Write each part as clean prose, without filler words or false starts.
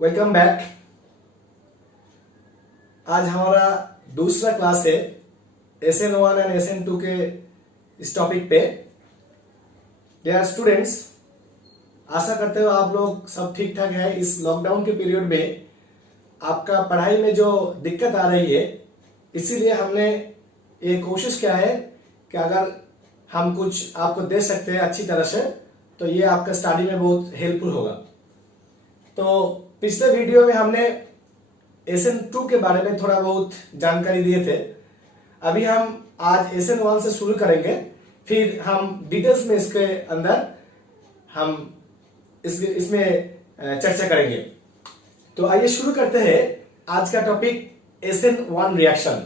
Welcome back. आज हमारा दूसरा क्लास है SN1 एंड SN2 के इस टॉपिक पे। डियर स्टूडेंट्स, आशा करते हो आप लोग सब ठीक ठाक है। इस लॉकडाउन के पीरियड में आपका पढ़ाई में जो दिक्कत आ रही है, इसीलिए हमने ये कोशिश किया है कि अगर हम कुछ आपको दे सकते हैं अच्छी तरह से, तो ये आपका स्टडी में बहुत हेल्पफुल होगा। तो पिछले वीडियो में हमने SN2 के बारे में थोड़ा बहुत जानकारी दिए थे। अभी हम आज SN1 से शुरू करेंगे, फिर हम डिटेल्स में इसके अंदर हम इसमें चर्चा करेंगे। तो आइए शुरू करते हैं आज का टॉपिक SN1 रिएक्शन।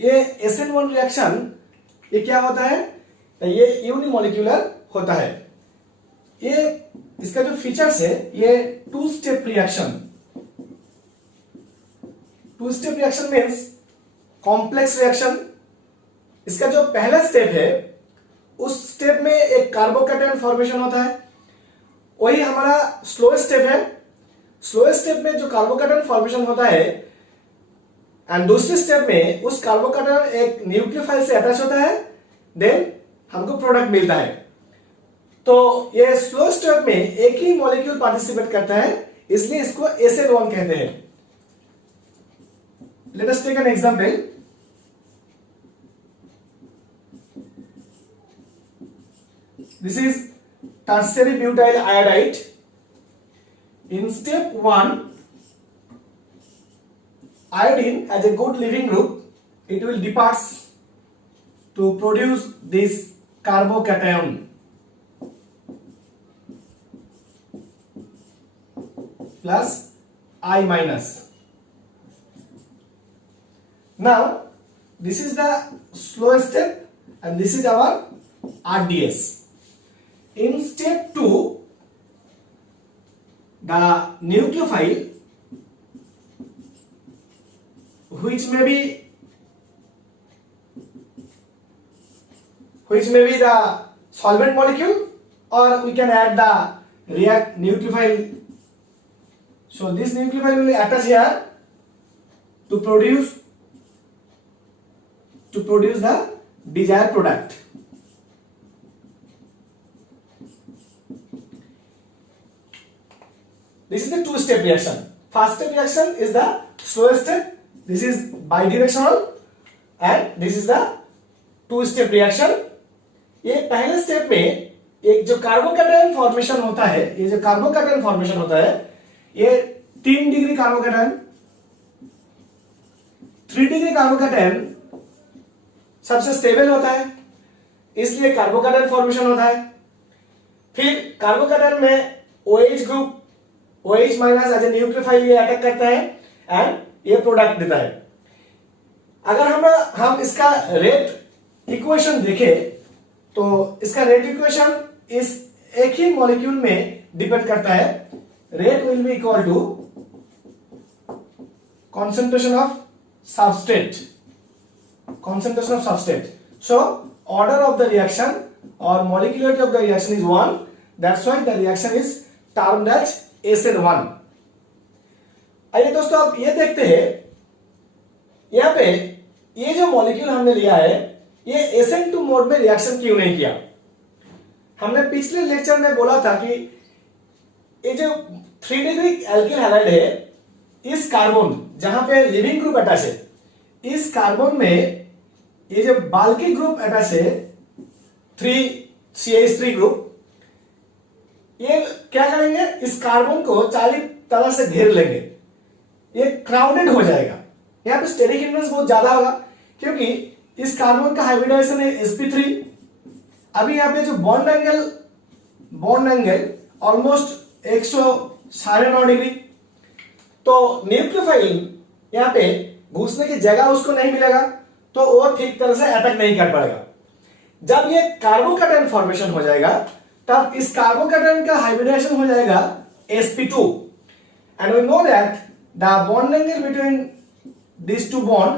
ये SN1 रिएक्शन ये क्या होता है? ये यूनिमोलिक्यूलर होता है। ये इसका जो फीचर्स है, ये two step reaction. Two step reaction means complex reaction. इसका जो पहला स्टेप है, उस स्टेप में एक कार्बोकैटायन फॉर्मेशन होता है। वही हमारा स्लो स्टेप है। स्लो स्टेप में जो कार्बोकैटायन फॉर्मेशन होता है, एंड दूसरे स्टेप में उस कार्बोकैटायन एक न्यूक्लियोफाइल से अटैच होता है, देन हमको प्रोडक्ट मिलता है। तो ये स्लो स्टेप में एक ही मॉलिक्यूल पार्टिसिपेट करता है, इसलिए इसको SN1 कहते हैं। Let us take an example. This is tertiary butyl iodide. In step 1, iodine as a good living group, it will departs to produce this carbocation plus I minus. Now this is the slow step and this is our RDS. In step 2, the nucleophile which may be the solvent molecule, or we can add the react nucleophile. So this nucleophile will attach here to produce the desired product. This is the two-step reaction. First step reaction is the slow step. This is bidirectional and this is the two-step reaction. ये पहले step में एक जो carbocation formation होता है, ये जो carbocation formation होता है, ये 3 डिग्री कार्बोकैटायन, 3 डिग्री कार्बोकैटायन सबसे स्टेबल होता है, इसलिए कार्बोकैटायन फॉर्मेशन होता है। फिर कार्बोकैटायन में OH group, OH minus as a nucleophile ये अटैक करता है एंड ये प्रोडक्ट देता है। अगर हम इसका रेट इक्वेशन देखें, तो इसका रेट इक्वेशन इस एक ही मॉलिक्यूल में डिपेंड करता है। Rate will be equal to concentration of substrate. So order of the reaction or molecularity of the reaction is 1. That's why the reaction is termed as SN1. आइए दोस्तों, आप ये देखते हैं यहां पे ये जो मॉलिक्यूल हमने लिया है, ये SN2 मोड में रिएक्शन क्यों नहीं किया? हमने पिछले लेक्चर में बोला था कि ये जो 3 डिग्री एल्किल हैलाइड है, इस कार्बन जहां पे लिविंग ग्रुप अटैच है, इस कार्बन में ये जो बाल्की ग्रुप अटैच है 3CH3 ग्रुप, ये क्या करेंगे? इस कार्बन को चारों तरह से घेर लेंगे, ये क्राउडेड हो जाएगा। यहां पे स्टेरिक इन्फ्लुएंस बहुत ज्यादा होगा, क्योंकि इस कार्बन का हाइब्रिडाइजेशन है sp3। अभी यहां पे जो बॉन्ड एंगल ऑलमोस्ट 109.5 डिग्री। तो न्यूक्लियोफाइल यहां पे घुसने की जगह उसको नहीं मिलेगा, तो वो ठीक तरह से अटैक नहीं कर पाएगा। जब ये कार्बोकैटायन फॉर्मेशन हो जाएगा, तब इस कार्बोकैटायन का हाइब्रिडाइजेशन हो जाएगा sp2, and we know that the bond angle between these two bond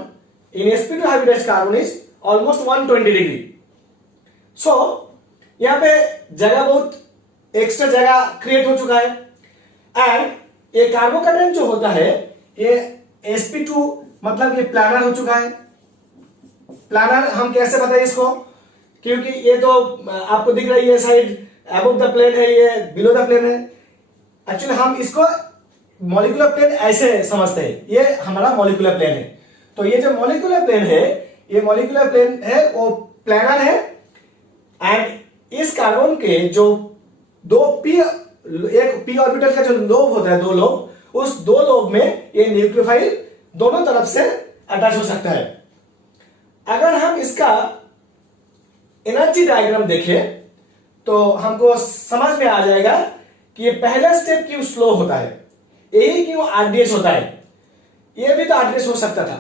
in sp2 hybridized carbon is almost 120 degree. So यहाँ पे जगह बहुत एक्स्ट्रा जगह क्रिएट हो चुका है। एंड ये कार्बोकेटायन जो होता है ये sp2 मतलब ये प्लानर हो चुका है। प्लानर हम कैसे बताएं इसको, क्योंकि ये तो आपको दिख रही है साइड अबव द प्लेन है, ये बिलो द प्लेन है। एक्चुअली हम इसको मॉलिक्यूलर प्लेन ऐसे समझते हैं, ये हमारा मॉलिक्यूलर प्लेन है। तो ये जो मॉलिक्यूलर प्लेन है, ये मॉलिक्यूलर प्लेन है वो प्लानर है। एंड इस कार्बन के जो एक पी ऑर्बिटल का जो लोब होता है, दो लोब, उस दो लोब में ये न्यूक्लियोफाइल दोनों तरफ से अटैच हो सकता है। अगर हम इसका एनर्जी डायग्राम देखें तो हमको समझ में आ जाएगा कि ये पहला स्टेप क्यों स्लो होता है, यही क्यों आरडीएस होता है। ये भी तो आरडीएस हो सकता था,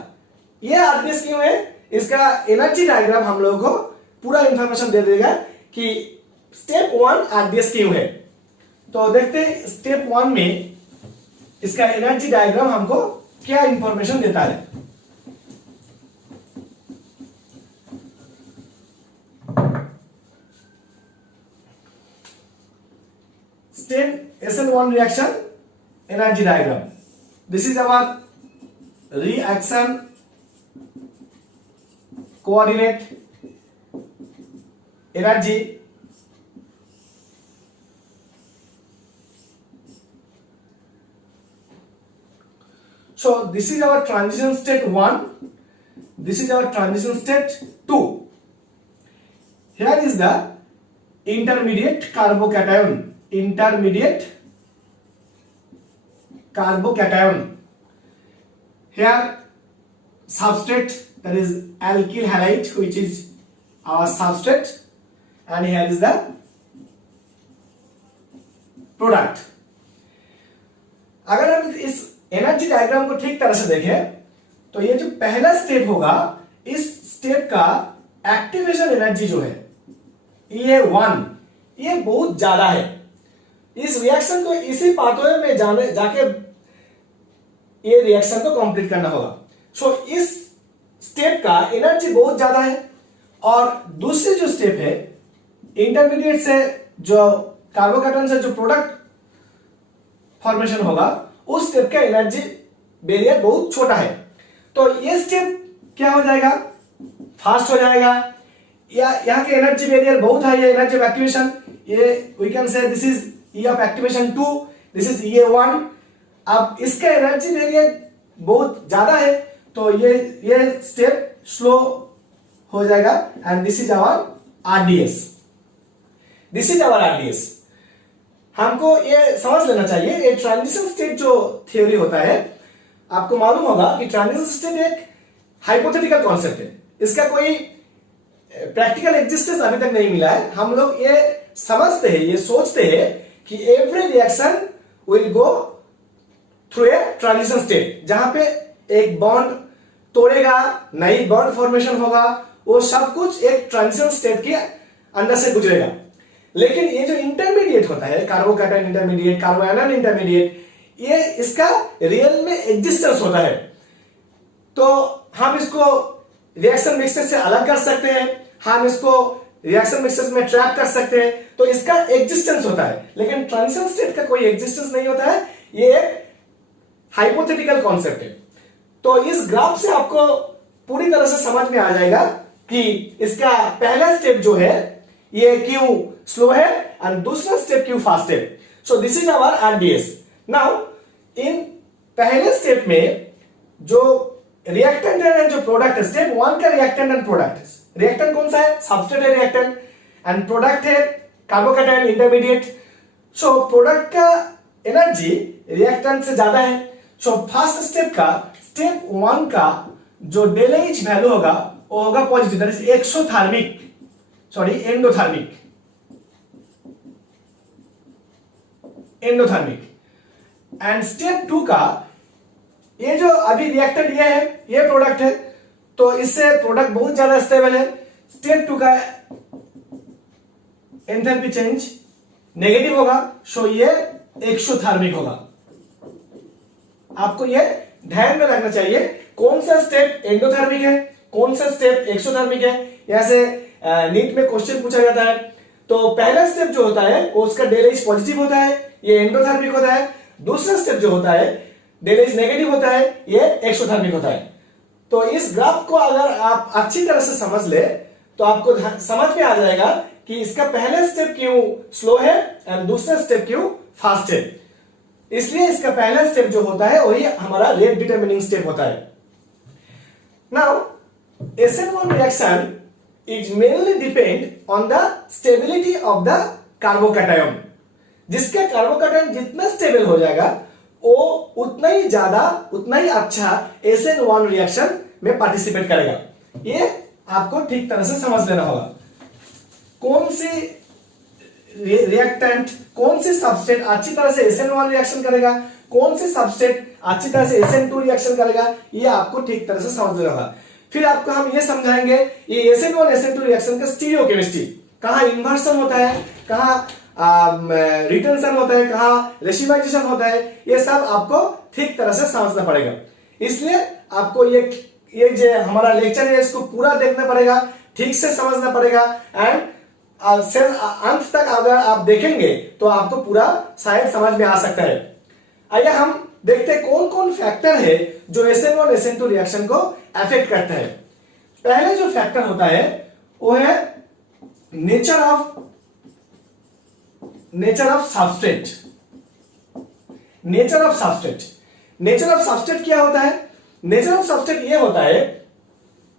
ये आरडीएस क्यों है, इसका एनर्जी डायग्राम हम लोगों को पूरा इंफॉर्मेशन दे देगा कि स्टेप 1 आरडीएस क्यों है। तो देखते हैं स्टेप 1 में इसका एनर्जी डायग्राम हमको क्या इंफॉर्मेशन देता है। State SN1 reaction energy diagram. This is our reaction coordinate energy. So this is our transition state 1. This is our transition state 2. Here is the intermediate carbocation. Intermediate carbocation. Here substrate, that is alkyl halide, which is our substrate, and here is the product. अगर हम इस energy diagram को ठीक तरह से देखें तो ये जो पहला स्टेप होगा, इस स्टेप का एक्टिवेशन एनर्जी जो है ये 1, ये बहुत ज्यादा है। इस रिएक्शन को इसी पाथवे में जाके ये रिएक्शन को कंप्लीट करना होगा। सो इस स्टेप का एनर्जी बहुत ज्यादा है। और दूसरी जो स्टेप है, इंटरमीडिएट से जो कार्बोकेटन से जो प्रोडक्ट फॉर्मेशन होगा, उस स्टेप का एनर्जी बैरियर बहुत छोटा है। तो ये स्टेप क्या हो जाएगा, फास्ट हो जाएगा। या यहाँ के एनर्जी बैरियर बहुत हाई है, एनर्जी ऑफ एक्टिवेशन, ये we can say this is E of activation 2, this is EA1। अब इसका एनर्जी बैरियर बहुत ज्यादा है, तो ये स्टेप स्लो हो जाएगा। And this is our RDS. This is our RDS. हमको ये समझ लेना चाहिए, ये ट्रांजिशन स्टेट जो थ्योरी होता है, आपको मालूम होगा कि ट्रांजिशन स्टेट एक हाइपोथेटिकल कॉन्सेप्ट है, इसका कोई प्रैक्टिकल एग्जिस्टेंस अभी तक नहीं मिला है। हम लोग ये समझते हैं, ये सोचते हैं कि every reaction will go through a transition state, जहां पे एक बॉन्ड तोड़ेगा, नई बॉन्ड फॉर्मेशन होगा, वो सब कुछ एक ट्रांजिशन स्टेट के अंदर से गुजरेगा। लेकिन ये जो इंटरमीडिएट होता है, कार्बोकेटायन इंटरमीडिएट, कार्बोएनोन इंटरमीडिएट, ये इसका रियल में एग्जिस्टेंस होता है। तो हम इसको रिएक्शन मिक्सचर से अलग कर सकते हैं, हम इसको रिएक्शन मिक्सचर में ट्रैप कर सकते हैं, तो इसका एग्जिस्टेंस होता है। लेकिन ट्रांजिशन स्टेट का कोई एग्जिस्टेंस नहीं होता है, ये एक हाइपोथेटिकल कॉन्सेप्ट है। तो इस ग्राफ से आपको पूरी तरह से समझ में आ जाएगा कि इसका पहला स्टेप जो है ये क्यों स्लो है और दूसरा स्टेप क्यों फास्ट है। So this is our RDS. Now in पहले स्टेप में जो रिएक्टेंट है, जो प्रोडक्ट है, स्टेप 1 का रिएक्टेंट एंड प्रोडक्ट। रिएक्टेंट कौन सा है, सबस्ट्रेट है रिएक्टेंट, एंड प्रोडक्ट है कार्बोकेटायन इंटरमीडिएट। सो प्रोडक्ट का एनर्जी रिएक्टेंट से ज्यादा है। सो फर्स्ट स्टेप का, स्टेप 1 का जो डेलेज वैल्यू होगा वो होगा positive, that is exothermic, sorry endothermic, endothermic. And step 2 का ये जो अभी रिएक्टेंट ये है, ये प्रोडक्ट है, तो इससे प्रोडक्ट बहुत ज्यादा स्टेबल है। स्टेप 2 का एंथैल्पी चेंज नेगेटिव होगा, सो ये एक्सोथर्मिक होगा। आपको ये ध्यान में रखना चाहिए कौन सा स्टेप एंडोथर्मिक है, कौन सा स्टेप एक्सोथर्मिक है। ऐसे नीट में क्वेश्चन पूछा जाता है, तो पहला स्टेप जो होता है वो उसका डेल एच पॉजिटिव होता है, ये एंडोथर्मिक होता है। दूसरा स्टेप जो होता है डेल एच नेगेटिव होता है, ये एक्सोथर्मिक होता है। तो इस ग्राफ को अगर आप अच्छी तरह से समझ ले तो आपको समझ में आ जाएगा कि इसका पहला स्टेप क्यों स्लो है एंड दूसरा स्टेप क्यों फास्ट है। इसलिए इसका पहला स्टेप जो होता है वही हमारा रेट डिटरमिनिंग स्टेप होता है। Now SN1 reaction is mainly depend on the stability of the carbocation. जिसका कार्बोकैटायन जितना स्टेबल हो जाएगा वो उतना ही ज्यादा उतना ही अच्छा SN1 रिएक्शन में पार्टिसिपेट करेगा। ये आपको ठीक तरह से समझ लेना होगा। कौन सी रिएक्टेंट, कौन सी सबस्ट्रेट अच्छी तरह से SN1 रिएक्शन करेगा, कौन सी सबस्ट्रेट अच्छी तरह से SN2 रिएक्शन करेगा, ये आपको ठीक तरह से समझ लेना होगा। फिर आपको हम ये समझाएंगे ये SN1 SN2 रिएक्शन का स्टीरियोकेमिस्ट्री, कहां इन्वर्सन होता है, कहां रिटेंशन होता है, कहां रेसिमाइजेशन होता है, ये सब आपको ठीक तरह से समझना पड़ेगा। इसलिए आपको ये जो हमारा लेक्चर है इसको पूरा देखना पड़ेगा, ठीक से समझना पड़ेगा एंड अंत तक अगर आप देखेंगे तो आपको पूरा शायद समझ में आ सकता है। आइए हम देखते हैं कौन कौन फैक्टर है जो SN1 SN2 रिएक्शन को अफेक्ट करता है। पहले जो फैक्टर होता है वो है nature of substrate. Nature of substrate क्या होता है? नेचर ऑफ सबस्ट्रेट ये होता है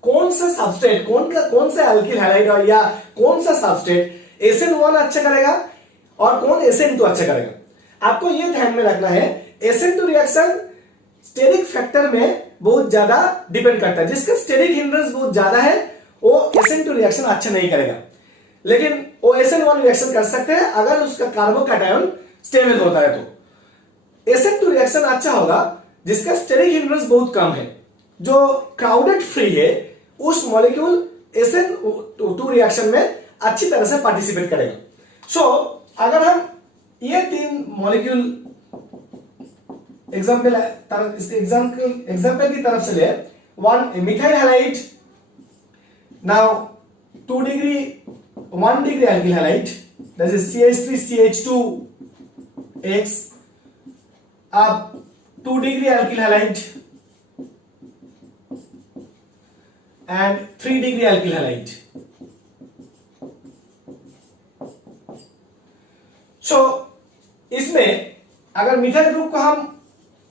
कौन सा सबस्ट्रेट, कौन सा एल्किल हैलाइड या कौन सा सबस्ट्रेट SN1 अच्छा करेगा और कौन SN2 अच्छा करेगा। आपको ये ध्यान में रखना है SN2 रिएक्शन स्टेरिक फैक्टर में बहुत ज्यादा डिपेंड करता है। जिसका स्टेरिक हिंड्रेंस बहुत ज्यादा है वो SN2 रिएक्शन अच्छा नहीं करेगा, लेकिन वो SN1 रिएक्शन कर सकते हैं अगर उसका कार्बोकैटायन स्टेबल होता है। तो SN2 रिएक्शन अच्छा होगा जिसका स्टेरिक हिंड्रेंस बहुत कम है, जो क्राउडेड फ्री है, उस मॉलिक्यूल SN2 रिएक्शन में अच्छी तरह से पार्टिसिपेट करेगा। सो अगर हम ये तीन मॉलिक्यूल एग्जाम्पल की तरफ से ले, 1 methyl halide, now 1 degree alkyl halide, that is CH3CH2X, अब 2 degree alkyl halide and 3 degree alkyl halide. So इसमें अगर मिथाइल ग्रुप को हम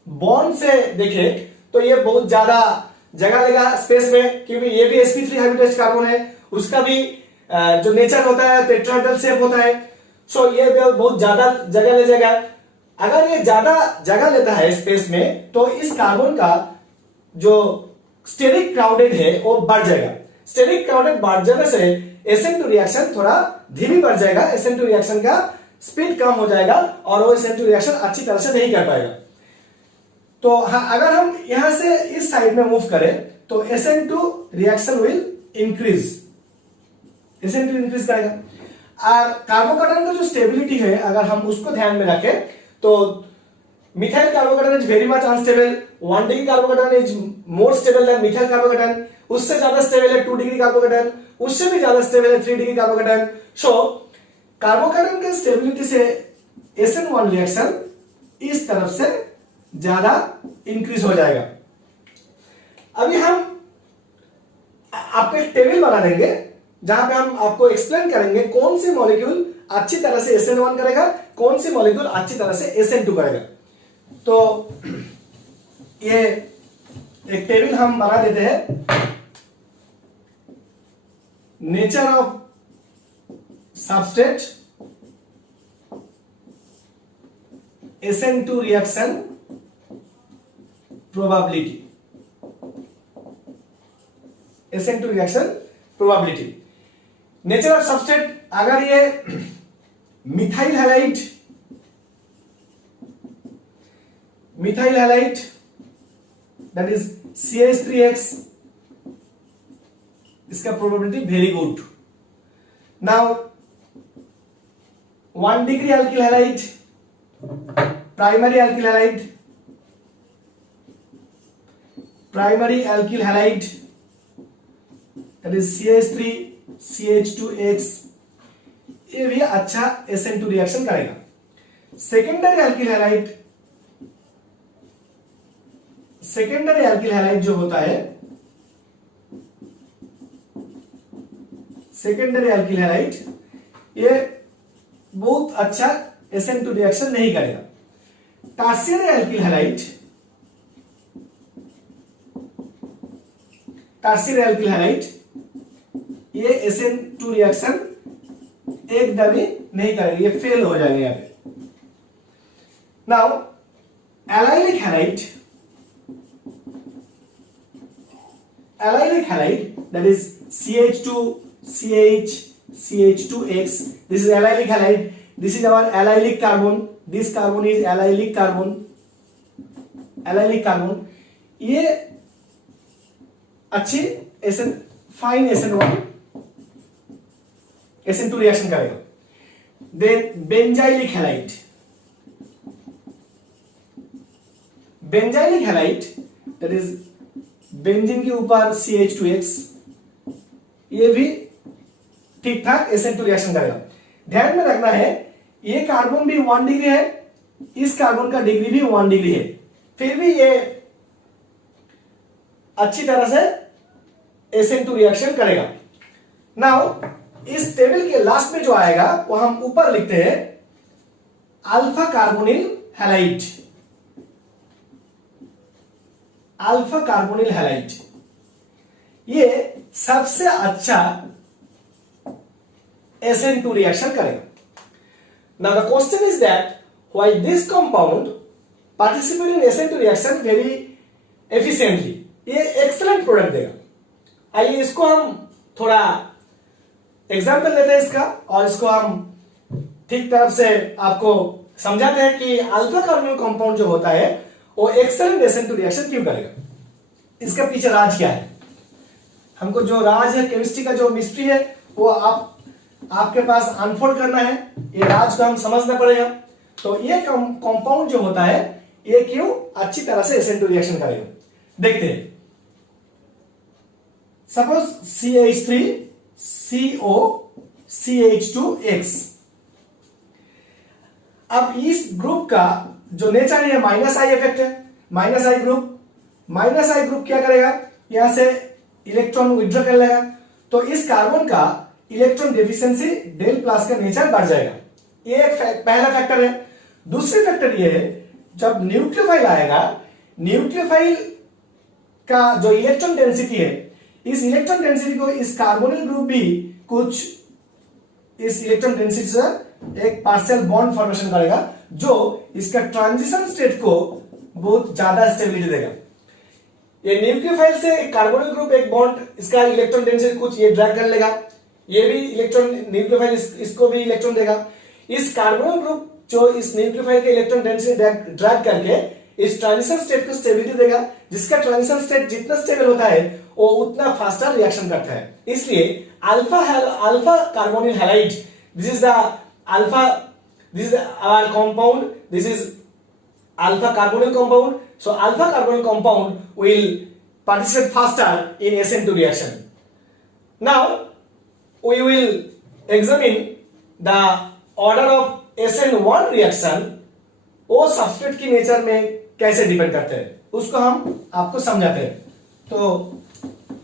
बॉन्ड से देखें तो ये बहुत ज्यादा जगह लेगा स्पेस में, क्योंकि ये भी sp3 हाइब्रिडाइज्ड कार्बन है, उसका भी जो नेचर होता है टेट्राहेड्रल शेप होता है। सो ये बहुत ज्यादा जगह ले जाएगा। अगर ये ज्यादा जगह लेता है स्पेस में तो इस कार्बन का जो स्टेरिक क्राउडेड है वो बढ़ जाएगा। स्टेरिक क्राउडेड बढ़ जाने से SN2 रिएक्शन थोड़ा धीमी बढ़ जाएगा, SN2 रिएक्शन का स्पीड कम हो जाएगा और वो SN2 रिएक्शन अच्छी तरह से नहीं कर पाएगा। तो अगर हम यहां से इस साइड में मूव करें तो SN2 रिएक्शन विल इंक्रीज करेगा। और कार्बोकैटायन का जो स्टेबिलिटी है अगर हम उसको ध्यान में रखें तो methyl carbocation is very much unstable, 1 degree carbocation is more stable then methyl carbocation, उससे ज्यादा स्टेबल है 2 डिग्री कार्बोकैटायन, उससे भी ज्यादा स्टेबल है 3 डिग्री कार्बोकैटायन। सो कार्बोकैटायन के स्टेबिलिटी से SN1 रिएक्शन इस तरफ से ज्यादा इंक्रीज हो जाएगा। अभी हम आपको एक टेबल बना देंगे जहां पे हम आपको एक्सप्लेन करेंगे कौन सी मॉलिक्यूल अच्छी तरह से SN1 करेगा, कौन सी मॉलिक्यूल अच्छी तरह से SN2 करेगा। तो ये एक टेबल हम बना देते हैं। Nature of substrate, SN2 reaction probability, SN2 reaction probability. Nature of substrate, अगर ये methyl halide that is CH3X, इसका probability very good. Now 1 degree alkyl halide, primary alkyl halide that is CH3CH2X, ये भी अच्छा SN2 रिएक्शन करेगा। Secondary alkyl halide, secondary alkyl halide जो होता है, सेकेंडरी एल्किल हैलाइड ये बहुत अच्छा SN2 रिएक्शन नहीं करेगा। Tertiary alkyl halide, tertiary alkyl halide ये SN2 रिएक्शन एकदम ही नहीं करेगा, ये फेल हो जाएगा यहां पे। Now allylic halide, allylic halide that is CH2CH CH2X, this is allylic halide, this is our allylic carbon, this carbon is allylic carbon, allylic carbon, ये अच्छी SN fine SN1 SN2 reaction करेगा। Then benzylic halide, benzylic halide that is benzene के ऊपर CH2X, ये भी ठीक ठाक SN2 reaction करेगा। ध्यान में रखना है ये कार्बन भी 1 डिग्री है, इस कार्बन का डिग्री भी 1 डिग्री है, फिर भी ये अच्छी तरह से SN2 रिएक्शन करेगा। नाउ इस टेबल के लास्ट में जो आएगा वो हम ऊपर लिखते हैं alpha carbonyl halide, alpha carbonyl halide ये सबसे अच्छा SN2 रिएक्शन करेगा। Now the question is that why this compound participate in SN2 reaction very efficiently, ये एक्सलेंट प्रोडक्ट देगा। आइए इसको हम थोड़ा एग्जाम्पल लेते हैं इसका, और इसको हम ठीक तरफ से आपको समझाते हैं कि अल्फा कार्बोनिल कंपाउंड जो होता है वो एक्सलेंट SN2 रिएक्शन क्यों करेगा, इसका पीछे राज क्या है। हमको जो राज है केमिस्ट्री का, जो मिस्ट्री है, वो आपके पास अनफोल्ड करना है, ये राज को हम समझना पड़ेगा। तो ये कंपाउंड जो होता है ये क्यों अच्छी तरह से SN2 रिएक्शन करेगा, देखते हैं। सपोज CH3CO CH2X, अब इस ग्रुप का जो नेचर है माइनस आई इफेक्ट है, माइनस आई ग्रुप, माइनस आई ग्रुप क्या करेगा, यहां से इलेक्ट्रॉन विड्रॉ कर लेगा, तो इस कार्बन का इलेक्ट्रॉन डेफिशिएंसी डेल प्लस का नेचर बढ़ जाएगा। ये एक पहला फैक्टर है। दूसरी फैक्टर ये है जब न्यूक्लियोफाइल आएगा, न्यूक्लियोफाइल का जो इलेक्ट्रॉन डेंसिटी है, इस इलेक्ट्रॉन डेंसिटी को इस कार्बोनिल ग्रुप भी कुछ इस इलेक्ट्रॉन डेंसिटी से एक पार्शियल बॉन्ड फॉर्मेशन करेगा, जो इसका ट्रांजिशन स्टेट को बहुत ज्यादा स्टेबिलिटी देगा। ये न्यूक्लियोफाइल से कार्बोनिल ग्रुप एक बॉन्ड, इसका इलेक्ट्रॉन डेंसिटी कुछ ये ड्रैग कर लेगा, ये भी इलेक्ट्रॉन न्यूक्लियोफाइल इसको भी इलेक्ट्रॉन देगा। इस कार्बोनिल ग्रुप जो इस न्यूक्लियोफाइल के इलेक्ट्रॉन डेंसिटी ड्रैग करके इस ट्रांजिशन स्टेट को स्टेबिलिटी देगा, जिसका ट्रांजिशन स्टेट जितना स्टेबल होता है वो उतना फास्टर रिएक्शन करता है। इसलिए alpha carbonyl halide, this is the alpha, this is our compound, this is alpha carbonyl compound, so alpha carbonyl compound will participate faster in SN2 reaction. Now we will examine the order of SN1 reaction, वो substrate की nature में कैसे depend करते हैं उसको हम आपको समझाते हैं। तो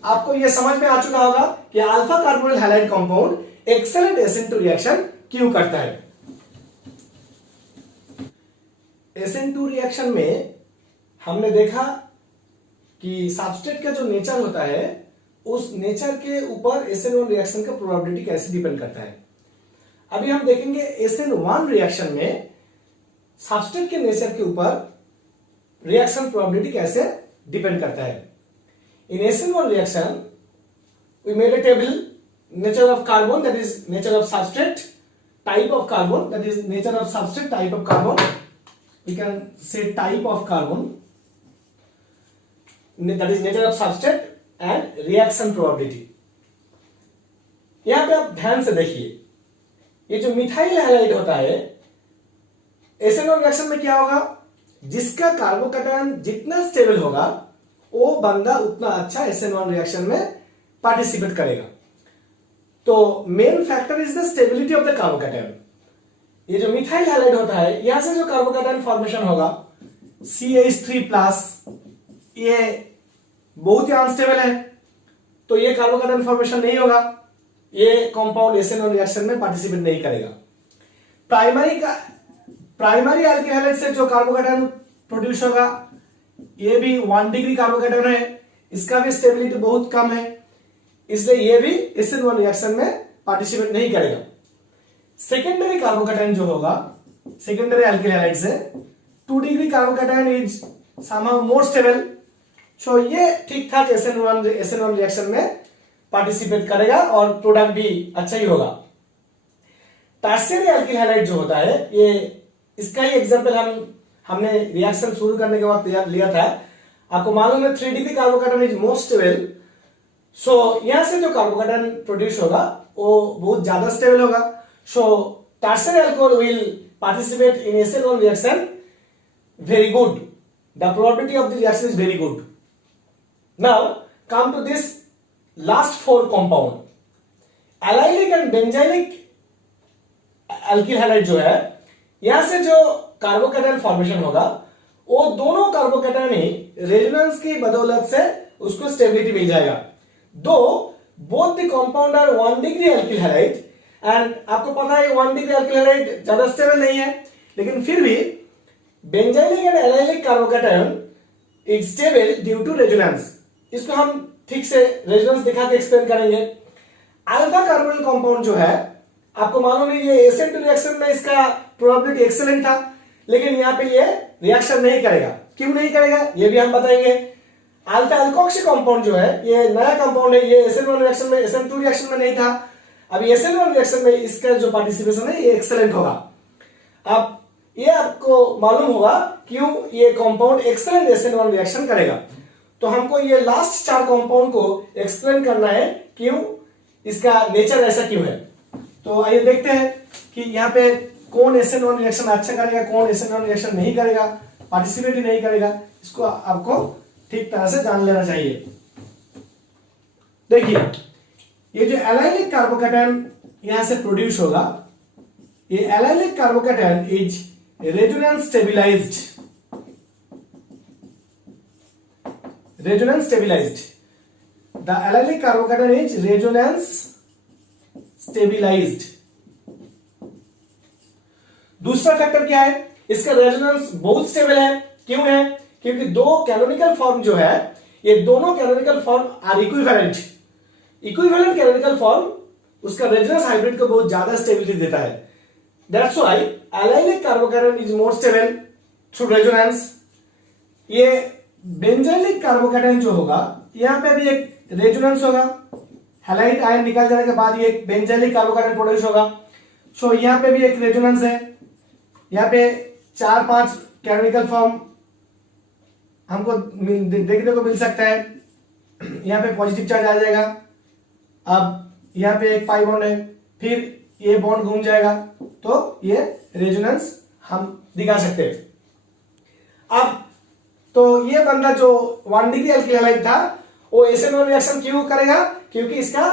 आपको यह समझ में आ चुका होगा कि alpha carbonyl halide compound excellent SN2 reaction क्यों करता है। SN2 रिएक्शन में हमने देखा कि सब्सट्रेट का जो नेचर होता है उस नेचर के ऊपर SN1 रिएक्शन का प्रोबेबिलिटी कैसे डिपेंड करता है। अभी हम देखेंगे SN1 रिएक्शन में सब्सट्रेट के नेचर के ऊपर रिएक्शन प्रोबेबिलिटी कैसे डिपेंड करता है। In SN1 reaction we made a table, nature of carbon that is nature of substrate, type of carbon that is nature of substrate, type of carbon, we can say type of carbon, that is nature of substrate and reaction probability। यहां पे आप ध्यान से देखिए, ये जो methyl halide होता है SN1 रिएक्शन में क्या होगा, जिसका कार्बोकैटायन जितना स्टेबल होगा वो बंदा उतना अच्छा SN1 रिएक्शन में पार्टिसिपेट करेगा। तो main factor is the stability of the carbocation. ये जो मिथाइल हैलाइड होता है, यहां से जो कार्बोकैटायन फॉर्मेशन होगा CH3+, ये बहुत ही अनस्टेबल है, तो ये कार्बोकैटायन फॉर्मेशन नहीं होगा, ये कंपाउंड SN1 रिएक्शन में पार्टिसिपेट नहीं करेगा। प्राइमरी एल्किल हैलाइड से जो कार्बोकैटायन प्रोड्यूस होगा, ये भी 1 डिग्री कार्बोकैटायन है, इसका भी स्टेबिलिटी बहुत कम है, इसलिए ये भी SN1 रिएक्शन में पार्टिसिपेट नहीं करेगा। सेकेंडरी कार्बोकैटायन जो होगा, सेकेंडरी एल्किल हैलाइड से 2 degree carbocation is somehow more stable, so ये ठीक ठाक SN1 रिएक्शन में पार्टिसिपेट करेगा और प्रोडक्ट भी अच्छा ही होगा। टर्शियरी एल्किल हैलाइड जो होता है, ये इसका ही एग्जांपल हमने रिएक्शन शुरू करने के वक्त लिया था। आपको मालूम है 3 degree carbocation is most stable, so यहां से जो कार्बोकैटायन प्रोड्यूस होगा वो बहुत ज्यादा स्टेबल होगा, so tertiary alcohol will participate in SN1 reaction very good. The probability of the reaction is very good. Now come to this last 4 compound. Allylic and benzylic alkyl halide जो है, यहां से जो कार्बोकैटायन फॉर्मेशन होगा, वो दोनों carbocation ही resonance की बदौलत से उसको स्टेबिलिटी मिल जाएगा। Though both the compound are 1 degree alkyl halide, and आपको पता है 1 डिग्री एल्किल हैलाइड ज्यादा स्टेबल नहीं है, लेकिन फिर भी benzylic and allylic carbocation is stable due to resonance. इसको हम ठीक से रेजोनेंस दिखा के एक्सप्लेन करेंगे। अल्फा कार्बोनिल कंपाउंड जो है, आपको मालूम है ये SN2 रिएक्शन में इसका प्रोबेबिलिटी एक्सीलेंट था, लेकिन यहाँ पे ये रिएक्शन नहीं करेगा। क्यों नहीं करेगा ये भी हम बताएंगे। अल्फा अल्कोक्सी कंपाउंड जो है, ये नया कंपाउंड है, ये SN1 रिएक्शन में SN2 रिएक्शन में नहीं था, अभी SN1 रिएक्शन में इसका जो पार्टिसिपेशन है ये एक्सीलेंट होगा। अब ये आपको मालूम होगा क्यों ये कंपाउंड एक्सीलेंट SN1 रिएक्शन करेगा। तो हमको ये लास्ट 4 कंपाउंड को एक्सप्लेन करना है क्यों इसका नेचर ऐसा क्यों है। तो आइए देखते हैं कि यहाँ पे कौन SN1 रिएक्शन अच्छा करेगा, कौन SN1 रिएक्शन नहीं करेगा, पार्टिसिपेट ही नहीं करेगा। इसको आपको ठीक तरह से जान लेना चाहिए। देखिए ये जो एलाइलिक कार्बोकैटायन यहां से प्रोड्यूस होगा, ये allylic carbocation is resonance stabilised. Resonance stabilised, the allylic carbocation is resonance stabilised. दूसरा फैक्टर क्या है, इसका रेजोनेंस बहुत स्टेबल है। क्यों है? क्योंकि दो कैनोनिकल फॉर्म जो है, ये दोनों canonical form are equivalent. Equivalent canonical form उसका रेजोनेंस हाइब्रिड को बहुत ज्यादा स्टेबिलिटी देता है। That's why allylic carbocation is more stable through resonance. ये बेंजाइलिक कार्बोकैटायन जो होगा, यहां पे भी एक रेजोनेंस होगा, हैलाइड आयन निकाल जाने के बाद ये बेंजाइलिक कार्बोकैटायन प्रोड्यूस होगा। सो यहां पे भी एक रेजोनेंस है, यहां पे 4-5 कैनोनिकल फॉर्म हमको देखने को मिल सकता है। यहां पे पॉजिटिव चार्ज आ जाएगा, अब यहां पे एक पाई बॉन्ड है, फिर ये बॉन्ड घूम जाएगा, तो ये रेजोनेंस हम दिखा सकते हैं। अब तो ये बंदा जो 1 डिग्री एल्किल हैलाइड था, वो SN1 रिएक्शन क्यों करेगा? क्योंकि इसका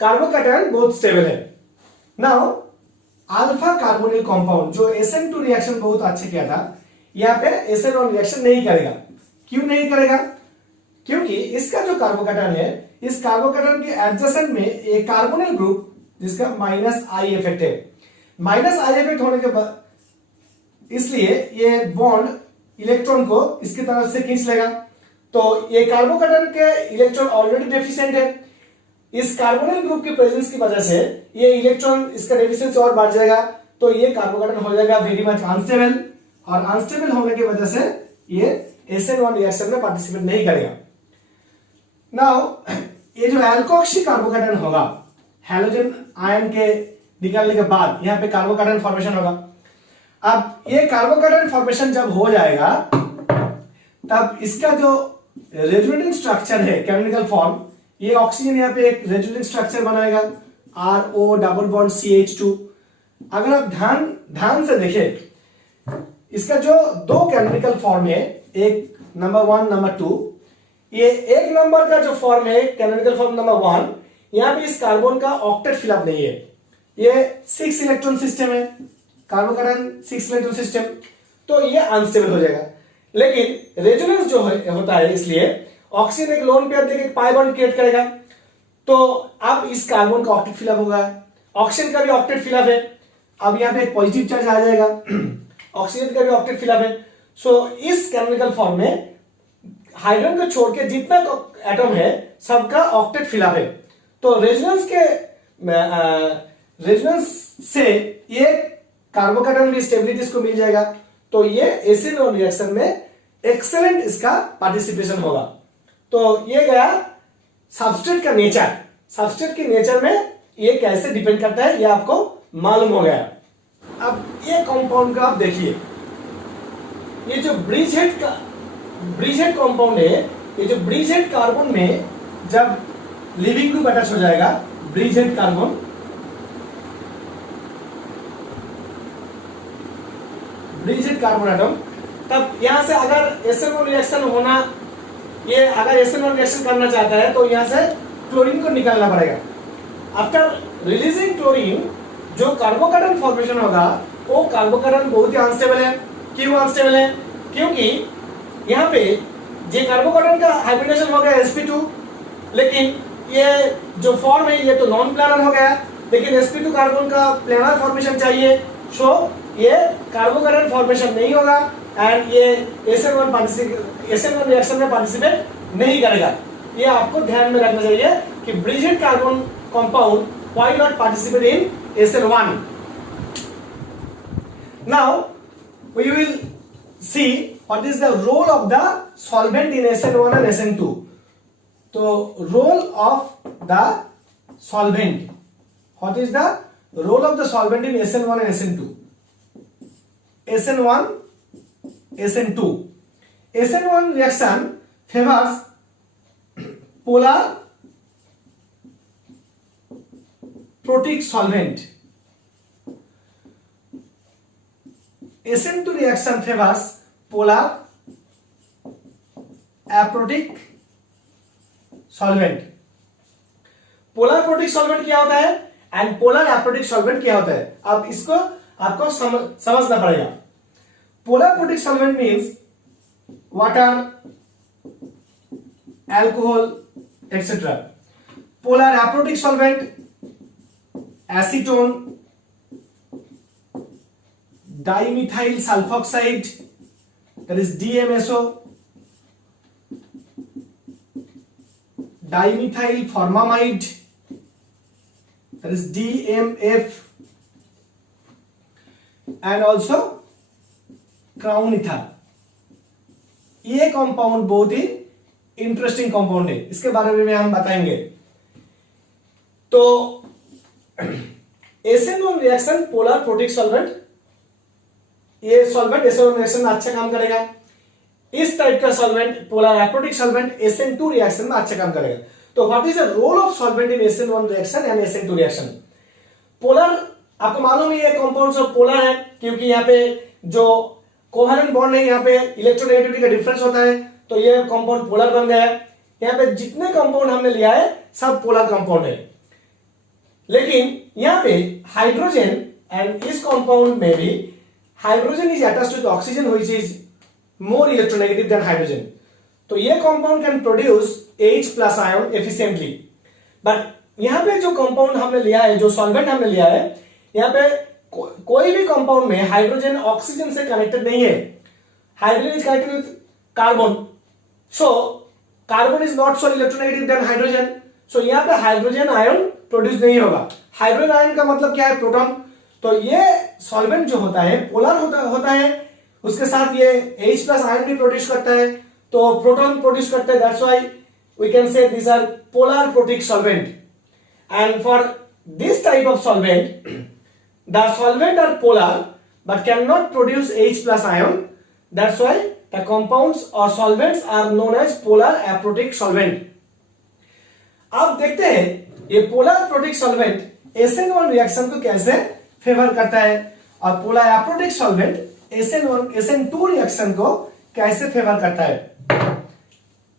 कार्बोकैटायन बहुत स्टेबल है। नाउ अल्फा कार्बोनिल कंपाउंड जो SN2 रिएक्शन बहुत अच्छे किया था, यहां पे SN1 रिएक्शन नहीं करेगा। क्यों नहीं करेगा? क्योंकि इसका जो कार्बोकैटायन है, इस कार्बोकैटायन के एडजेसेंट में एक कार्बोनिल ग्रुप जिसका -I इफेक्ट है। -I इफेक्ट होने के बाद इसलिए ये बॉन्ड इलेक्ट्रॉन को इसकी तरफ से खींच लेगा। तो ये कार्बोकैटायन के इलेक्ट्रॉन ऑलरेडी डेफिशिएंट है, इस कार्बोनिल ग्रुप की प्रेजेंस की वजह से ये इलेक्ट्रॉन इसका डेफिशिएंसी और बढ़ जाएगा, तो ये कार्बोकैटायन हो जाएगा वेरी मच अनस्टेबल, और अनस्टेबल होने की वजह से ये SN1 रिएक्शन में पार्टिसिपेट नहीं करेगा। नाउ ये जो एल्कोक्सी कार्बोकैटायन होगा, हैलोजन आयन के निकालने के बाद यहां पे कार्बोकैटायन फॉर्मेशन होगा। अब ये कार्बोकैटायन फॉर्मेशन जब हो जाएगा, तब इसका जो रेजोनेटिंग स्ट्रक्चर है कैनोनिकल फॉर्म, ये ऑक्सीजन यहाँ पे एक रेजोनेटिंग स्ट्रक्चर बनाएगा, RO डबल बॉन्ड CH2। अगर आप ध्यान से देखें, इसका जो 2 कैनोनिकल फॉर्म है, एक नंबर 1 नंबर 2, ये एक नंबर का जो फॉर्म है कैनोनिकल फॉर्म नंबर 1, यहाँ पे इस कार्बन का ऑक्टेट फिलअप नहीं है, ये 6 इलेक्ट्रॉन सिस्टम है, कार्बोकेटन 6 इलेक्ट्रॉन सिस्टम, तो ये अनस्टेबल हो जाएगा। लेकिन रेजोनेंस जो होता है, इसलिए ऑक्सीजन एक लोन पेयर देके पाई बॉन्ड क्रिएट करेगा, तो अब इस कार्बन का ऑक्टेट फिलअप होगा, ऑक्सीजन का भी ऑक्टेट फिलअप है, अब यहाँ पे एक पॉजिटिव चार्ज आ जाएगा, ऑक्सीजन का भी ऑक्टेट फिलअप है। सो इस केमिकल फॉर्म में हाइड्रोजन को छोड़ के जितना एटम है सबका ऑक्टेट फिलअप है। तो रेजोनेंस से ये कार्बोकेटन भी स्टेबिलिटी इसको मिल जाएगा, तो ये एसिड रिएक्शन में एक्सेलेंट इसका पार्टिसिपेशन होगा। तो ये गया सबस्ट्रेट का नेचर, सबस्ट्रेट के नेचर में ये कैसे डिपेंड करता है ये आपको मालूम हो गया। अब ये कंपाउंड का आप देखिए, ये जो ब्रिज हेड कंपाउंड है, ये जो ब्रिज हेड कार्बन में जब लिविंग ग्रुप अटैच हो जाएगा, bridge head carbon, bridge head carbon atom, तब यहां से अगर SN1 रिएक्शन होना, ये अगर SN1 रिएक्शन करना चाहता है तो यहां से क्लोरीन को निकालना पड़ेगा। आफ्टर रिलीजिंग क्लोरीन जो कार्बोकेटन फॉर्मेशन होगा, वो कार्बोकेटन बहुत ही अनस्टेबल है। क्यों अनस्टेबल है? क्योंकि यहाँ पे ये कार्बोकेटन का हाइब्रिडेशन हो गया sp2, लेकिन ये जो फॉर्म है ये तो नॉन प्लानर हो गया, लेकिन sp2 कार्बन का प्लानर फॉर्मेशन चाहिए, सो ये कार्बोकेटन फॉर्मेशन नहीं होगा एंड ये SN1 रिएक्शन में पार्टिसिपेट नहीं करेगा। ये आपको ध्यान में रखना चाहिए कि bridge head carbon compound why not participate in SN1। Now we will see what is the role of the solvent in SN1 and SN2. So role of the solvent. What is the role of the solvent in SN1 and SN2? SN1, SN2. SN1 reaction favors polar protic solvent. SN2 reaction favors polar aprotic solvent. Polar protic solvent क्या होता है and polar aprotic solvent क्या होता है, अब इसको आपको समझना पड़ेगा। Polar protic solvent means water, alcohol etcetera. Polar aprotic solvent acetone, dimethyl sulfoxide, that is DMSO, dimethyl formamide, that is DMF, and also crown ether। ये कंपाउंड बहुत ही इंटरेस्टिंग कंपाउंड है, इसके बारे में हम बताएंगे। तो SN1 reaction polar protic solvent, ये सॉल्वेंट SN1 रिएक्शन में अच्छा काम करेगा। इस टाइप का solvent polar aprotic solvent SN2 reaction में अच्छा काम करेगा। तो what is the role of solvent in SN1 reaction and SN2 reaction? Polar, आपको मालूम है ये कंपाउंड्स ऑफ पोलर है, क्योंकि यहाँ पे जो कोवेलेंट बॉन्ड है, यहाँ पे इलेक्ट्रोनेगेटिविटी का डिफरेंस होता है, तो ये कंपाउंड पोलर बन गया है। यहाँ पे जितने कंपाउंड हमने लिया है सब पोलर कंपाउंड है, लेकिन यहाँ पे हाइड्रोजन एंड इस कंपाउंड में भी hydrogen is attached with oxygen which is more electronegative than hydrogen, तो ये compound can produce H+ ion efficiently. But यहाँ पे जो कंपाउंड हमने लिया है, जो सॉल्वेंट हमने लिया है, यहाँ पे कोई भी कंपाउंड में हाइड्रोजन ऑक्सीजन से कनेक्टेड नहीं है, hydrogen is connected with carbon, so carbon is not so electronegative than hydrogen, so यहाँ पे हाइड्रोजन आयन प्रोड्यूस नहीं होगा। हाइड्रोजन आयन का मतलब क्या है? प्रोटॉन। तो ये सॉल्वेंट जो होता है पोलर होता है, उसके साथ ये H+ आयन भी प्रोड्यूस करता है, तो प्रोटॉन प्रोड्यूस करते हैं, that's why we can say this are polar protic solvent. And for this type of solvent the solvent are polar but cannot produce H+ ion, that's why the compounds or solvents are known as polar aprotic solvent। अब देखते हैं ये polar protic solvent SN1 reaction को कैसे favour करता है और polar aprotic solvent SN2 reaction को कैसे फेवर करता है।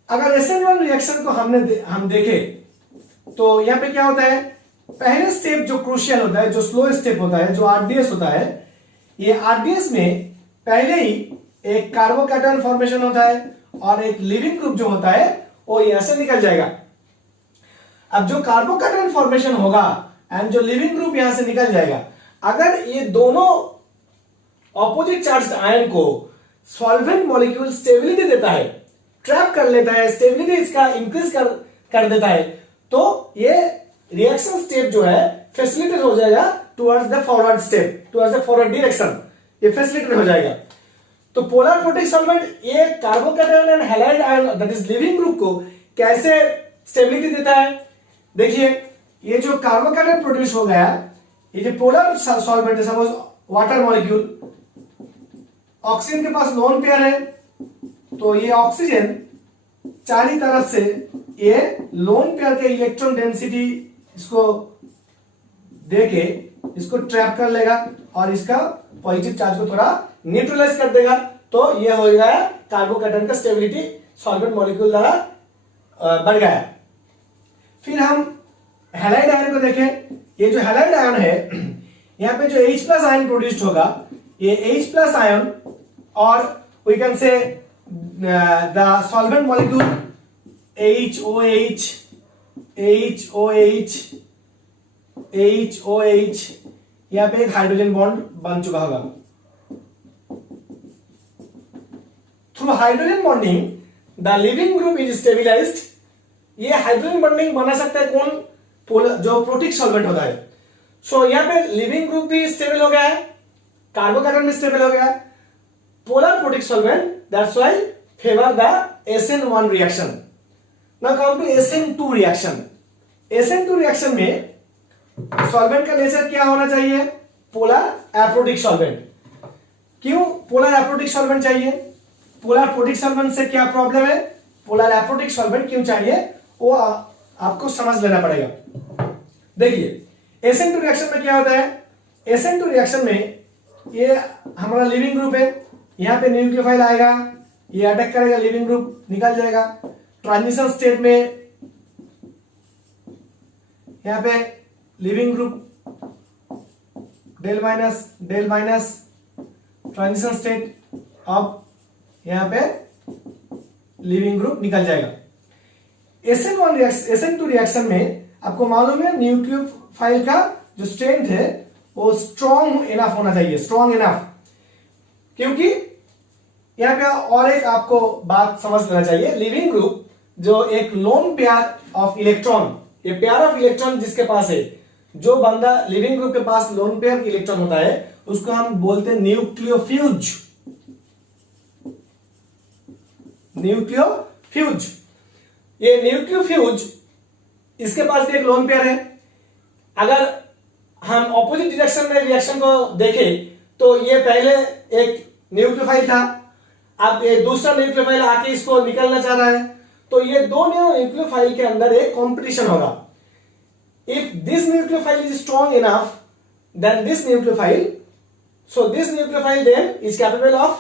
अगर SN1 रिएक्शन को हम देखें तो यहाँ पे क्या होता है, पहले स्टेप जो क्रूशियल होता है, जो स्लो स्टेप होता है, जो आरडीएस होता है, ये आरडीएस में पहले ही एक कार्बोकैटायन फॉर्मेशन होता है और एक लिविंग ग्रुप जो होता है वो यहां से निकल जाएगा। अब जो कार्बोकैटायन फॉर्मेशन होगा एंड जो लिविंग ग्रुप यहां से निकल जाएगा, अगर ये दोनों ऑपोजिट चार्ज आयन को सॉल्वेंट मॉलिक्यूल स्टेबिलिटी देता है, ट्रैप कर लेता है, स्टेबिलिटी इसका इंक्रीज कर देता है, तो ये रिएक्शन स्टेप जो है फैसिलिटेट हो जाएगा towards the forward step, towards the forward direction, ये फैसिलिटेट हो जाएगा। तो पोलर प्रोटिक सॉल्वेंट ये carbocation and halide ion that is leaving group को कैसे स्टेबिलिटी देता है, देखिए ये जो कार्बोकैटायन प्रोड्यूस हो गया, ये जो पोलर सॉल्वेंट है, सपोज वाटर मॉलिक्यूल, ऑक्सीजन के पास लोन पेयर है, तो ये ऑक्सीजन चारों तरफ से ये लोन पेयर के इलेक्ट्रॉन डेंसिटी इसको देके इसको ट्रैप कर लेगा और इसका पॉजिटिव चार्ज को थोड़ा न्यूट्रलाइज कर देगा, तो ये हो गया कार्बोकैटायन का स्टेबिलिटी सॉल्वेंट मॉलिक्यूल द्वारा बढ़ गया। फिर हम हैलाइड आयन को देखें, ये जो हैलाइड आयन है, यहाँ पे जो H प्लस आयन प्रोड्यूस्ड होगा, ये H प्लस आयन और we can say the solvent molecule HOH, HOH, HOH, यहाँ पे एक हाइड्रोजन बॉन्ड बन चुका होगा। Through hydrogen bonding the leaving group is stabilised. ये हाइड्रोजन बॉन्डिंग बना सकता है कौन, जो प्रोटिक सॉल्वेंट होता है। सो यहाँ पे लिविंग ग्रुप भी स्टेबल हो गया है, कार्बोकैटायन भी स्टेबल हो गया है, polar protic solvent, that's why favour the SN1 reaction. Now come to SN2 reaction. SN2 reaction में सॉल्वेंट का नेचर क्या होना चाहिए, पोलर एप्रोटिक सॉल्वेंट। क्यों पोलर एप्रोटिक सॉल्वेंट चाहिए, पोलर प्रोटिक सॉल्वेंट से क्या प्रॉब्लम है, पोलर एप्रोटिक सॉल्वेंट क्यों चाहिए, वो आपको समझ लेना पड़ेगा। देखिए SN2 रिएक्शन में क्या होता है, SN2 रिएक्शन में ये हमारा लिविंग ग्रुप है, यहां पे न्यूक्लियोफाइल आएगा, ये अटैक करेगा, लिविंग ग्रुप निकल जाएगा। ट्रांजिशन स्टेट में यहां पे leaving group del minus transition state, अब यहां पे लिविंग ग्रुप निकल जाएगा। SN1 रिएक्शन, SN2 रिएक्शन में आपको मालूम है न्यूक्लियोफाइल का जो स्ट्रेंथ है वो स्ट्रॉन्ग इनफ होना चाहिए, स्ट्रॉन्ग इनफ, क्योंकि यहां पे और एक आपको बात समझ लेना चाहिए, लिविंग ग्रुप जो एक लोन पेयर ऑफ इलेक्ट्रॉन, ये पेयर ऑफ इलेक्ट्रॉन जिसके पास है, जो बंदा लिविंग ग्रुप के पास लोन पेयर इलेक्ट्रॉन होता है उसको हम बोलते हैं न्यूक्लियोफ्यूज। न्यूक्लियोफ्यूज, ये न्यूक्लियोफ्यूज इसके पास भी एक लोन पेयर है। अगर हम ऑपोजिट डायरेक्शन में रिएक्शन को देखें तो ये पहले एक न्यूक्लियोफाइल था, अब ये दूसरा न्यूक्लियोफाइल आके इसको निकलना चाह रहा है, तो ये दो न्यूक्लियोफाइल के अंदर एक कंपटीशन होगा। If this nucleophile is strong enough then this nucleophile, so this nucleophile then is capable of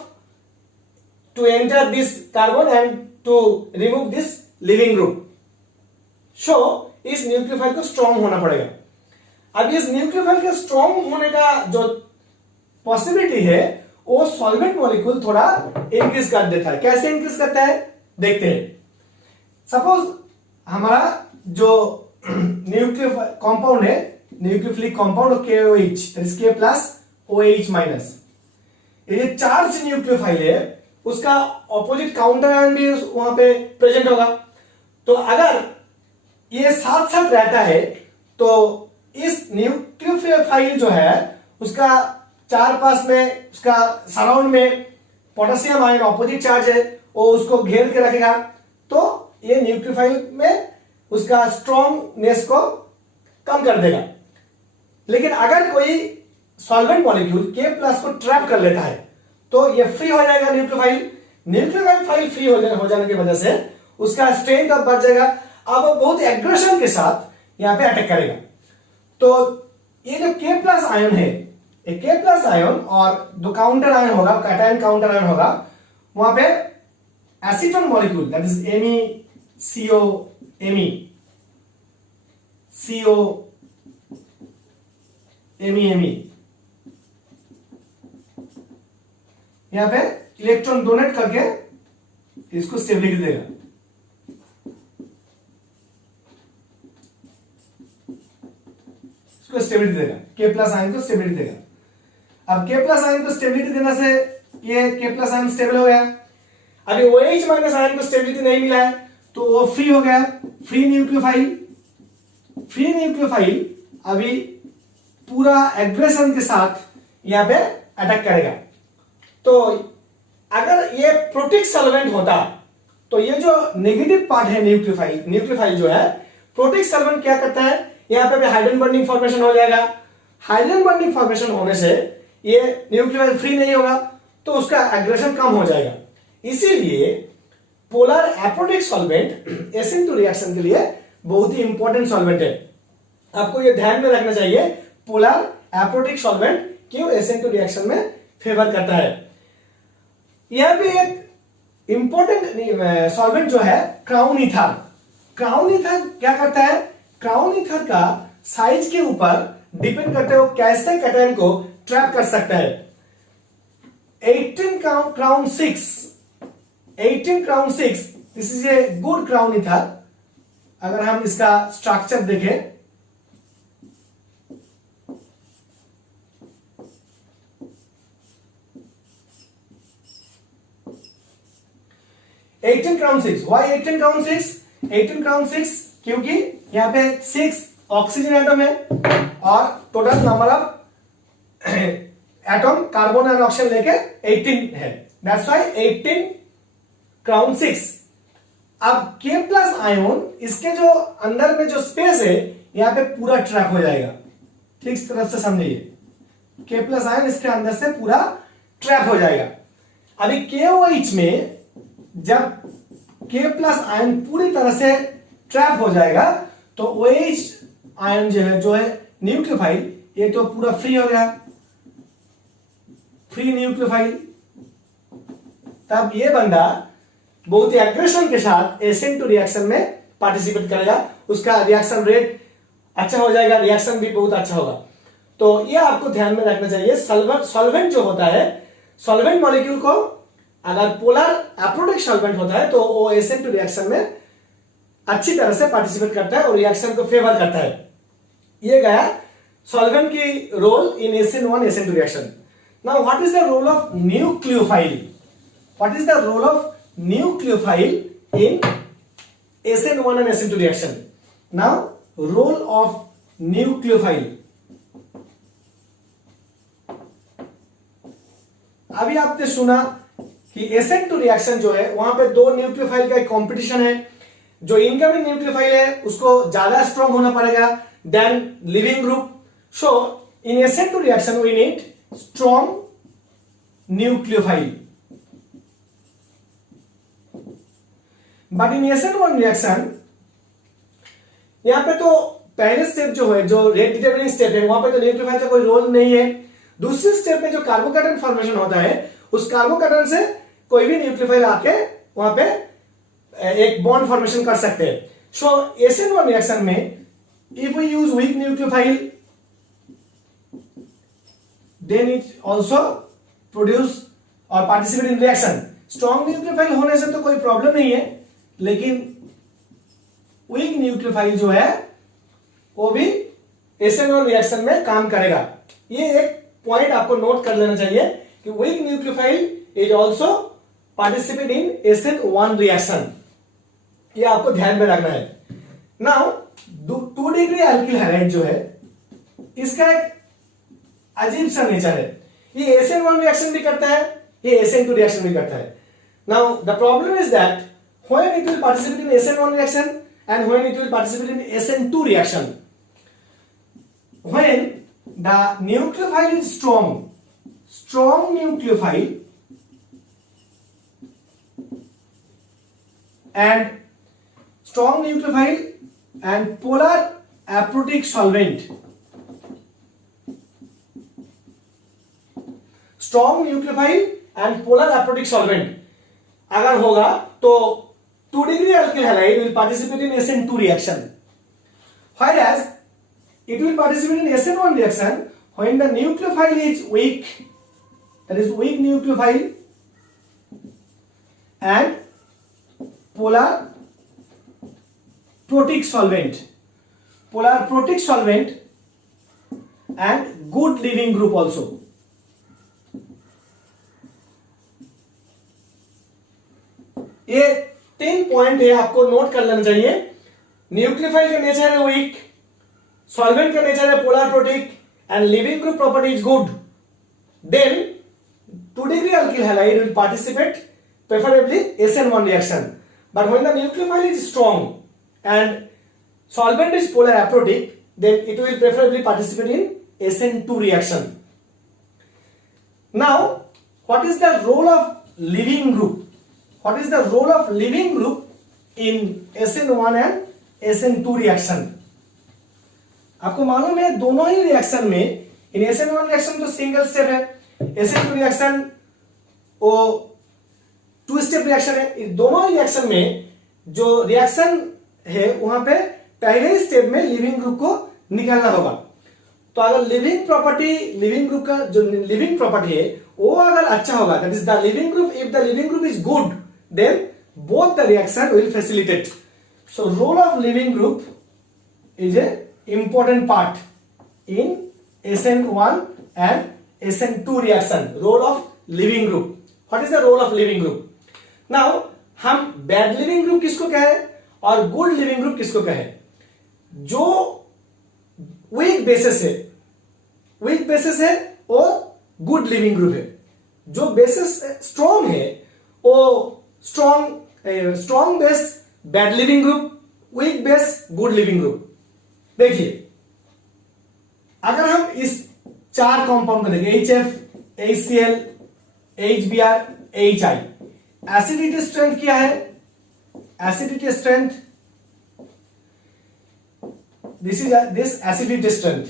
to enter this carbon and to remove this living group. so इस न्यूक्लियोफाइल को स्ट्रॉन्ग होना पड़ेगा। अब इस न्यूक्लियोफाइल के strong होने का जो पॉसिबिलिटी है वो सॉल्वेंट मॉलिक्यूल थोड़ा इंक्रीज कर देता है। कैसे इंक्रीज करता है देखते हैं। सपोज हमारा जो न्यूक्लियो कंपाउंड है, nucleophilic compound KOH, K plus OH minus, ये चार्ज न्यूक्लियोफाइल है, उसका ऑपोजिट काउंटर आयन भी वहां पे प्रेजेंट होगा। तो अगर ये साथ साथ रहता है तो इस न्यूक्लियोफाइल जो है उसका चार पास में, उसका सराउंड में पोटेशियम आयन ऑपोजिट चार्ज है, वो उसको घेर के रखेगा, तो ये न्यूक्लियोफाइल में उसका स्ट्रॉन्गनेस को कम कर देगा। लेकिन अगर कोई सॉल्वेंट मॉलिक्यूल K प्लस को ट्रैप कर लेता है तो ये फ्री हो जाएगा न्यूक्लियोफाइल। न्यूक्लियोफाइल फ्री हो जाने की वजह से उसका स्ट्रेंथ अब बढ़ जाएगा, अब वो बहुत एग्रेशन के साथ यहां पे अटैक करेगा। तो ये जो K प्लस आयन है, ये K प्लस आयन और जो काउंटर आयन होगा, कैटायन काउंटर आयन होगा, वहां पे acetone molecule that is MeCO, CO MeMe, यहां पे इलेक्ट्रॉन डोनेट करके इसको स्टेबिलिटी देगा। इसको स्टेबिलिटी देगा, K प्लस आयन को स्टेबिलिटी देगा। अब K प्लस आयन को स्टेबिलिटी देने से ये K प्लस आयन स्टेबल हो गया। अभी OH माइनस आयन को स्टेबिलिटी नहीं मिला है तो वो फ्री हो गया, फ्री न्यूक्लियोफाइल। फ्री न्यूक्लियोफाइल अभी पूरा एग्रेशन के साथ यहां पे अटैक करेगा। तो अगर ये प्रोटिक सॉल्वेंट होता तो ये जो नेगेटिव पार्ट है न्यूक्लियोफाइल जो है, प्रोटिक सॉल्वेंट क्या करता है, यहां पे भी हाइड्रोजन बॉन्डिंग फॉर्मेशन हो जाएगा। हाइड्रोजन बॉन्डिंग फॉर्मेशन होने से ये न्यूक्लियोफाइल फ्री नहीं होगा तो उसका एग्रेशन कम हो जाएगा। इसीलिए polar aprotic solvent SN2 reaction के लिए बहुत ही इंपॉर्टेंट सॉल्वेंट है। आपको ये ध्यान में रखना चाहिए, पोलर एप्रोटिक सॉल्वेंट क्यों SN2 रिएक्शन में फेवर करता है। यहां पे एक इंपॉर्टेंट सॉल्वेंट जो है क्राउन ईथर। क्राउन ईथर क्या करता है, क्राउन ईथर का साइज के ऊपर डिपेंड करते हुए कैसे कैटायन को ट्रैप कर सकता है। 18 crown 6 this is a good crown ether. अगर हम इसका स्ट्रक्चर देखें, क्राउन 6, वाई 18 क्राउन 6? 18 क्राउन 6 क्योंकि यहां पे 6 ऑक्सीजन एटम है और total number of atom carbon and oxygen लेके 18 है, दैट्स व्हाई 18 क्राउन 6। अब K प्लस आयोन इसके जो अंदर में जो स्पेस है यहां पे पूरा ट्रैप हो जाएगा। ठीक तरह से समझिए, K प्लस आयोन इसके अंदर से पूरा ट्रैप हो जाएगा। अभी KOH में जब K प्लस आयन पूरी तरह से ट्रैप हो जाएगा तो OH आयन जो है न्यूक्लियोफाइल, ये तो पूरा फ्री हो गया, फ्री न्यूक्लियोफाइल। तब ये बंदा बहुत ही एग्रेशन के साथ SN2 रिएक्शन में पार्टिसिपेट करेगा, उसका रिएक्शन रेट अच्छा हो जाएगा, रिएक्शन भी बहुत अच्छा होगा। तो ये आपको ध्यान में रखना चाहिए। सॉल्वेंट जो होता है, सॉल्वेंट मॉलिक्यूल को अगर पोलर एप्रोटिक सॉल्वेंट होता है तो वो SN2 रिएक्शन में अच्छी तरह से पार्टिसिपेट करता है और रिएक्शन को फेवर करता है। ये गया सॉल्वेंट की role in SN1 SN2 reaction. Now what is the role of nucleophile? What is the role of nucleophile in SN1 and SN2 reaction? Now role of nucleophile. अभी आपने सुना कि SN2 रिएक्शन जो है वहां पे दो न्यूक्लियोफाइल का एक कंपटीशन है। जो इनकमिंग न्यूक्लियोफाइल है उसको ज्यादा स्ट्रॉन्ग होना पड़ेगा then leaving group. So in SN2 reaction we need strong nucleophile, but in SN1 reaction यहां पे तो पहले स्टेप जो है, जो रेट डिटरमिनिंग स्टेप है, वहां पे तो न्यूक्लियोफाइल का कोई रोल नहीं है। दूसरे स्टेप में जो कार्बोकैटायन फॉर्मेशन होता है, उस कार्बोकैटायन से कोई भी न्यूक्लियोफाइल आके वहां पे एक बॉन्ड फॉर्मेशन कर सकते हैं। सो SN1 रिएक्शन में if we use weak nucleophile then it also produce और participate in reaction. Strong nucleophile होने से तो कोई प्रॉब्लम नहीं है, लेकिन वीक न्यूक्लियोफाइल जो है वो भी SN1 रिएक्शन में काम करेगा। ये एक पॉइंट आपको नोट कर लेना चाहिए कि weak nucleophile is also participate in SN1 reaction. ये आपको ध्यान में रखना है। नाउ 2 डिग्री एल्किल हैलाइड जो है इसका एक अजीब सा नेचर है। ये SN1 रिएक्शन भी करता है, ये SN2 रिएक्शन भी करता है। Now the problem is that when it will participate in SN1 reaction and when it will participate in SN2 reaction. When the nucleophile is strong nucleophile and polar aprotic solvent. Strong nucleophile and polar aprotic solvent अगर होगा तो 2 degree alkyl halide will participate in SN2 reaction. whereas it will participate in SN1 reaction when the nucleophile is weak, that is weak nucleophile, and polar protic solvent, and good leaving group also. ये 3 point है, आपको note कर लेना चाहिए। Nucleophile का nature है weak, solvent का nature है polar protic, and leaving group property is good, then 2 degree alkyl halide will participate preferably SN1 reaction. But when the nucleophile is strong and solvent is polar aprotic, then it will preferably participate in SN2 reaction. Now, what is the role of leaving group? What is the role of leaving group in SN1 and SN2 reaction? आपको मालूम है दोनों ही reaction में, इन SN1 reaction तो single step है, SN2 reaction वो 2 step reaction है। इन दोनों रिएक्शन में जो रिएक्शन है वहां पे पहले ही स्टेप में लिविंग ग्रुप को निकालना होगा। तो अगर लिविंग ग्रुप का जो लिविंग प्रॉपर्टी है वो अगर अच्छा होगा, that is the leaving group, if the leaving group is good, then both the reaction will facilitate. So role of living group is a important part in SN1 and SN2 reaction. Role of living group. What is the role of living group? Now हम bad living group किसको कहे और good living group किसको कहे? जो weak basis है और good living group है। जो basis strong है वो strong base bad leaving group, weak base good leaving group. देखिए अगर हम इस 4 कंपाउंड को देखें, HF, HCl, HBr, HI, acidity strength क्या है? Acidity strength, this acidity strength.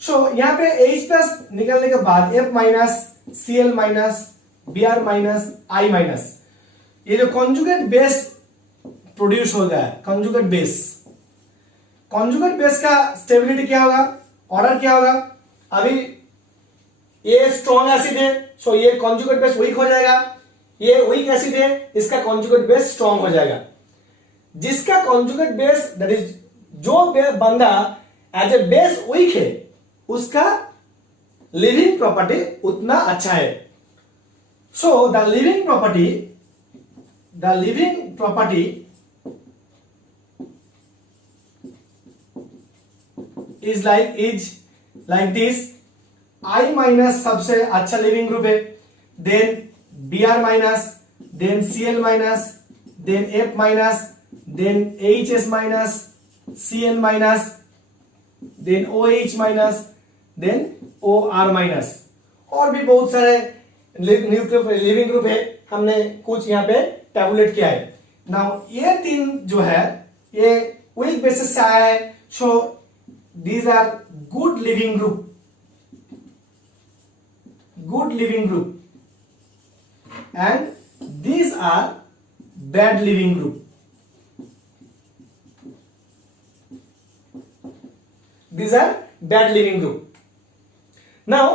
So यहां पे H प्लस निकलने के बाद F minus, Cl minus, Br minus, I minus, ये जो कॉन्जुगेट बेस प्रोड्यूस हो गया है, कॉन्जुगेट बेस का स्टेबिलिटी क्या होगा, ऑर्डर क्या होगा? अभी ये स्ट्रॉन्ग एसिड है, सो ये कॉन्जुगेट बेस वीक हो जाएगा, ये वीक एसिड है, इसका कॉन्जुगेट बेस स्ट्रॉन्ग हो जाएगा। जिसका कॉन्जुगेट बेस, दैट इज जो बंदा एज ए बेस वीक है, उसका लिविंग प्रॉपर्टी उतना अच्छा है। So the leaving property is like this. I minus सबसे अच्छा लिविंग ग्रुप है, then Br minus, then Cl minus, then F minus, then HS minus, Cl minus, then OH minus, then OR minus, और भी बहुत सारे living group है, हमने कुछ यहाँ पे टैबुलेट किया है। नाउ ये 3 जो है ये वीक बेसिस से आया है, so these are good leaving group, and these are bad leaving group, now